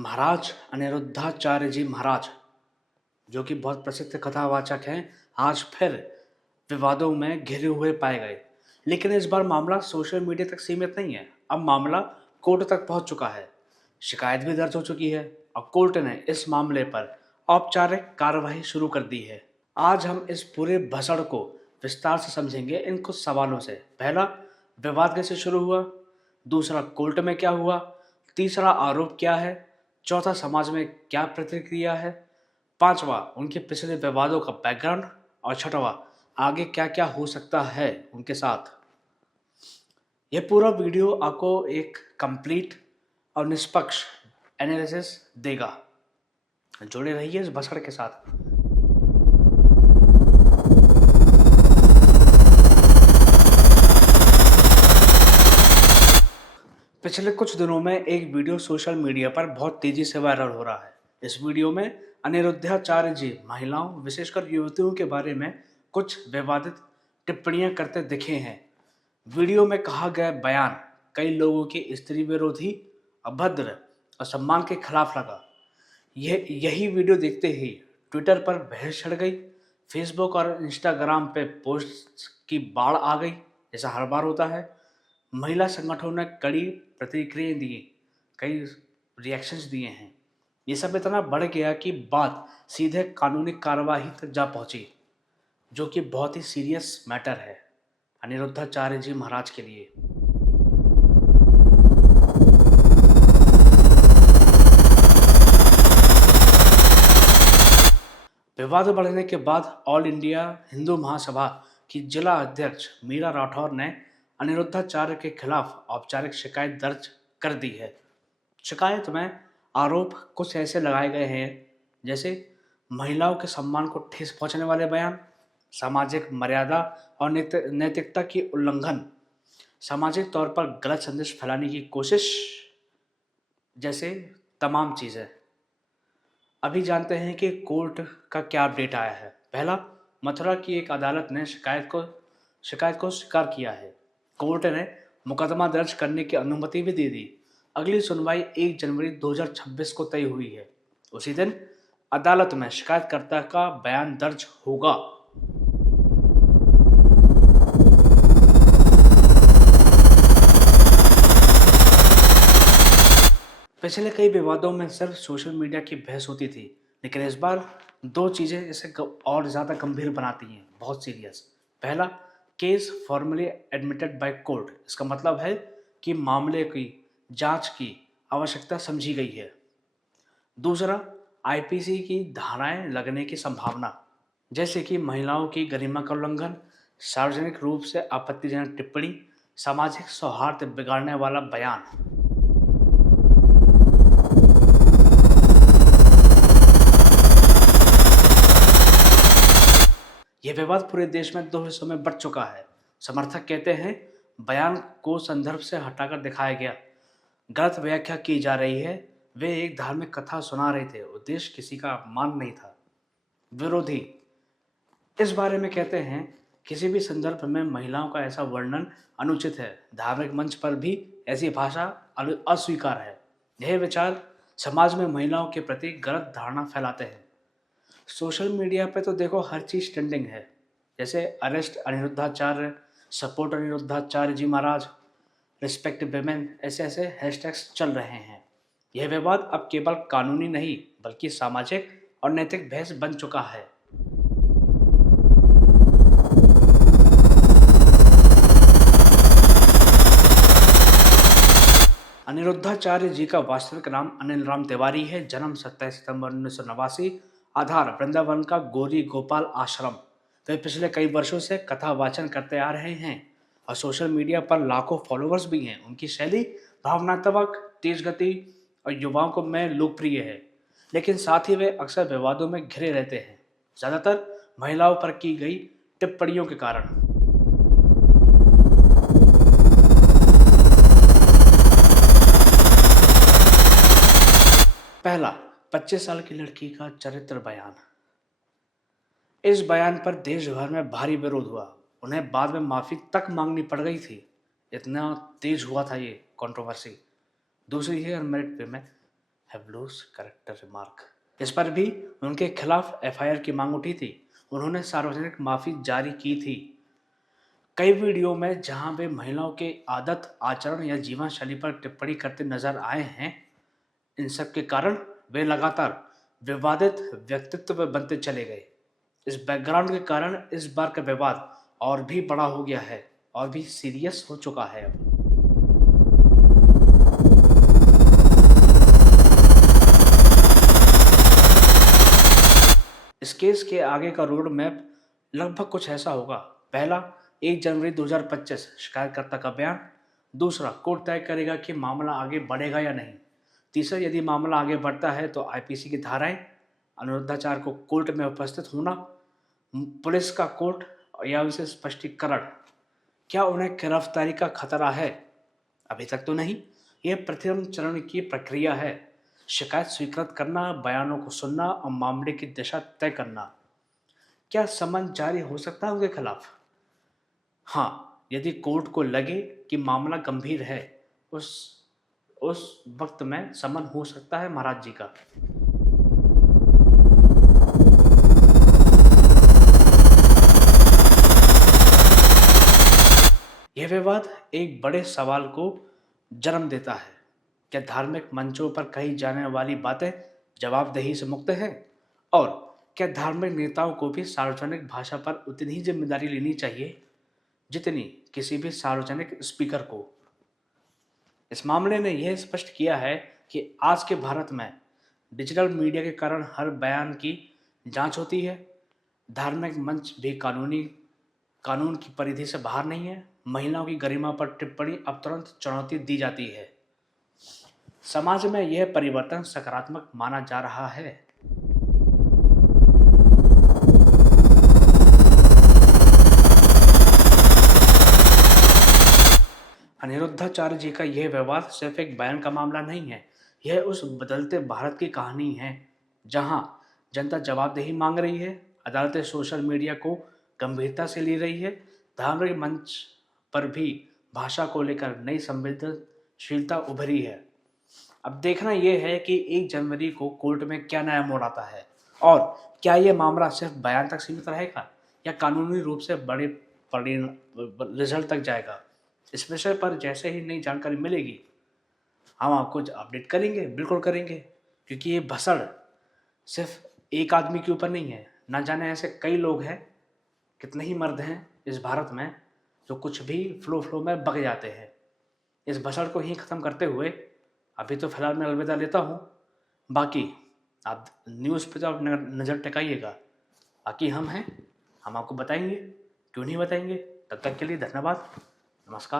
महाराज अनिरुद्धाचार्य जी महाराज, जो कि बहुत प्रसिद्ध कथावाचक हैं, आज फिर विवादों में घिरे हुए पाए गए। लेकिन इस बार मामला सोशल मीडिया तक सीमित नहीं है, अब मामला कोर्ट तक पहुंच चुका है। शिकायत भी दर्ज हो चुकी है और कोर्ट ने इस मामले पर औपचारिक कार्रवाई शुरू कर दी है। आज हम इस पूरे भसड़ को विस्तार से समझेंगे इन कुछ सवालों से। पहला, विवाद कैसे शुरू हुआ। दूसरा, कोर्ट में क्या हुआ। तीसरा, आरोप क्या है। चौथा, समाज में क्या प्रतिक्रिया है। पांचवा, उनके पिछले विवादों का बैकग्राउंड। और छठवा, आगे क्या क्या हो सकता है उनके साथ। यह पूरा वीडियो आपको एक कंप्लीट और निष्पक्ष एनालिसिस देगा। जुड़े रहिए इस भसड़ के साथ। पिछले कुछ दिनों में एक वीडियो सोशल मीडिया पर बहुत तेजी से वायरल हो रहा है। इस वीडियो में अनिरुद्धाचार्य जी महिलाओं, विशेषकर युवतियों के बारे में कुछ विवादित टिप्पणियां करते दिखे हैं। वीडियो में कहा गया बयान कई लोगों की स्त्री विरोधी, अभद्र और सम्मान के खिलाफ लगा। यही वीडियो देखते ही ट्विटर पर बहस छिड़ गई। फेसबुक और इंस्टाग्राम पे पोस्ट की बाढ़ आ गई, जैसा हर बार होता है। महिला संगठनों ने कड़ी प्रतिक्रियाएं दी, कई रिएक्शंस दिए हैं। ये सब इतना बढ़ गया कि बात सीधे कानूनी कार्रवाई तक जा पहुंची, जो कि बहुत ही सीरियस मैटर है अनिरुद्धाचार्य जी महाराज के लिए। विवाद बढ़ने के बाद ऑल इंडिया हिंदू महासभा की जिला अध्यक्ष मीरा राठौर ने अनिरुद्धाचार्य के खिलाफ औपचारिक शिकायत दर्ज कर दी है। शिकायत में आरोप कुछ ऐसे लगाए गए हैं, जैसे महिलाओं के सम्मान को ठेस पहुंचाने वाले बयान, सामाजिक मर्यादा और नैतिकता की उल्लंघन, सामाजिक तौर पर गलत संदेश फैलाने की कोशिश, जैसे तमाम चीज़ें। अभी जानते हैं कि कोर्ट का क्या अपडेट आया है। पहला, मथुरा की एक अदालत ने शिकायत को स्वीकार किया है। कोर्ट ने मुकदमा दर्ज करने की अनुमति भी दे दी। अगली सुनवाई 1 जनवरी 2026 को तय हुई है। उसी दिन अदालत में शिकायतकर्ता का बयान दर्ज होगा। पिछले कई विवादों में सिर्फ सोशल मीडिया की बहस होती थी, लेकिन इस बार दो चीज़ें इसे और ज़्यादा गंभीर बनाती हैं, बहुत सीरियस। पहला, case formally admitted by court. इसका मतलब है कि मामले की जांच की आवश्यकता समझी गई है। दूसरा, आईपीसी की धाराएं लगने की संभावना, जैसे कि महिलाओं की गरिमा का उल्लंघन, सार्वजनिक रूप से आपत्तिजनक टिप्पणी, सामाजिक सौहार्द बिगाड़ने वाला बयान। यह विवाद पूरे देश में दो हिस्सों में बंट चुका है। समर्थक कहते हैं बयान को संदर्भ से हटाकर दिखाया गया, गलत व्याख्या की जा रही है, वे एक धार्मिक कथा सुना रहे थे, उद्देश्य किसी का अपमान नहीं था। विरोधी इस बारे में कहते हैं किसी भी संदर्भ में महिलाओं का ऐसा वर्णन अनुचित है, धार्मिक मंच पर भी ऐसी भाषा अस्वीकार है। यह विचार समाज में महिलाओं के प्रति गलत धारणा फैलाते हैं। सोशल मीडिया पे तो देखो हर चीज़ ट्रेंडिंग है, जैसे अरेस्ट अनिरुद्धाचार्य, सपोर्ट अनिरुद्धाचार्य जी महाराज, रिस्पेक्ट विमेन, ऐसे ऐसे हैशटैग्स चल रहे हैं। यह विवाद अब केवल कानूनी नहीं बल्कि सामाजिक और नैतिक बहस बन चुका है। अनिरुद्धाचार्य जी का वास्तविक नाम अनिल राम तिवारी है। जन्म 27 सितंबर 1989। आधार वृंदावन का गौरी गोपाल आश्रम। वे पिछले कई वर्षों से कथा वाचन करते आ रहे हैं और सोशल मीडिया पर लाखों फॉलोअर्स भी हैं। उनकी शैली भावनात्मक, तेज गति और युवाओं को में लोकप्रिय है, लेकिन साथ ही वे अक्सर विवादों में घिरे रहते हैं, ज़्यादातर महिलाओं पर की गई टिप्पणियों के कारण। पहला, 25 साल की लड़की का चरित्र बयान। इस बयान पर देश भर में भारी विरोध हुआ। उन्हें बाद में माफ़ी तक मांगनी पड़ गई थी, इतना तेज हुआ था ये कंट्रोवर्सी। दूसरी है unmarried women, have loose character remark. इस पर भी उनके खिलाफ एफआईआर की मांग उठी थी। उन्होंने सार्वजनिक माफी जारी की थी। कई वीडियो में जहां वे महिलाओं के आदत, आचरण या जीवन शैली पर टिप्पणी करते नजर आए हैं, इन सब के कारण वे लगातार विवादित व्यक्तित्व बनते चले गए। इस बैकग्राउंड के कारण इस बार का विवाद और भी बड़ा हो गया है और भी सीरियस हो चुका है अब। इस केस के आगे का रोड मैप लगभग कुछ ऐसा होगा। पहला, 1 जनवरी 2025 शिकायतकर्ता का बयान। दूसरा, कोर्ट तय करेगा कि मामला आगे बढ़ेगा या नहीं। तीसरा, यदि मामला आगे बढ़ता है तो आईपीसी की धाराएं, अनुरोधाचार को कोर्ट में उपस्थित होना, पुलिस का कोर्ट या उनसे स्पष्टीकरण। क्या उन्हें गिरफ्तारी का खतरा है? अभी तक तो नहीं। यह प्रथम चरण की प्रक्रिया है। शिकायत स्वीकृत करना, बयानों को सुनना और मामले की दिशा तय करना। क्या समन जारी हो सकता है उनके खिलाफ? हाँ, यदि कोर्ट को लगे कि मामला गंभीर है, उस उस वक्त में समन हो सकता है महाराज जी का। यह विवाद एक बड़े सवाल को जन्म देता है। क्या धार्मिक मंचों पर कही जाने वाली बातें जवाबदेही से मुक्त हैं? और क्या धार्मिक नेताओं को भी सार्वजनिक भाषा पर उतनी ही जिम्मेदारी लेनी चाहिए जितनी किसी भी सार्वजनिक स्पीकर को? इस मामले ने यह स्पष्ट किया है कि आज के भारत में डिजिटल मीडिया के कारण हर बयान की जांच होती है। धार्मिक मंच भी कानून की परिधि से बाहर नहीं है। महिलाओं की गरिमा पर टिप्पणी अब तुरंत चुनौती दी जाती है। समाज में यह परिवर्तन सकारात्मक माना जा रहा है। अनिरुद्धाचार्य जी का यह विवाद सिर्फ एक बयान का मामला नहीं है। यह उस बदलते भारत की कहानी है जहां जनता जवाबदेही मांग रही है, अदालतें सोशल मीडिया को गंभीरता से ले रही है, धार्मिक मंच पर भी भाषा को लेकर नई संवेदनशीलता उभरी है। अब देखना यह है कि 1 जनवरी को कोर्ट में क्या नया मोड़ आता है और क्या यह मामला सिर्फ बयान तक सीमित रहेगा या कानूनी रूप से बड़े रिजल्ट तक जाएगा। इस विषय पर जैसे ही नई जानकारी मिलेगी हम आपको अपडेट करेंगे, बिल्कुल करेंगे, क्योंकि ये भसड़ सिर्फ एक आदमी के ऊपर नहीं है। ना जाने ऐसे कई लोग हैं, कितने ही मर्द हैं इस भारत में जो कुछ भी फ्लो में बग जाते हैं। इस भसड़ को ही ख़त्म करते हुए अभी तो फिलहाल मैं अलविदा लेता हूँ। बाकी आप न्यूज़ पे तो आप नज़र टिकाइएगा। बाकी हम हैं, हम आपको बताएंगे, क्यों नहीं बताएंगे। तब तक के लिए धन्यवाद, नमस्कार।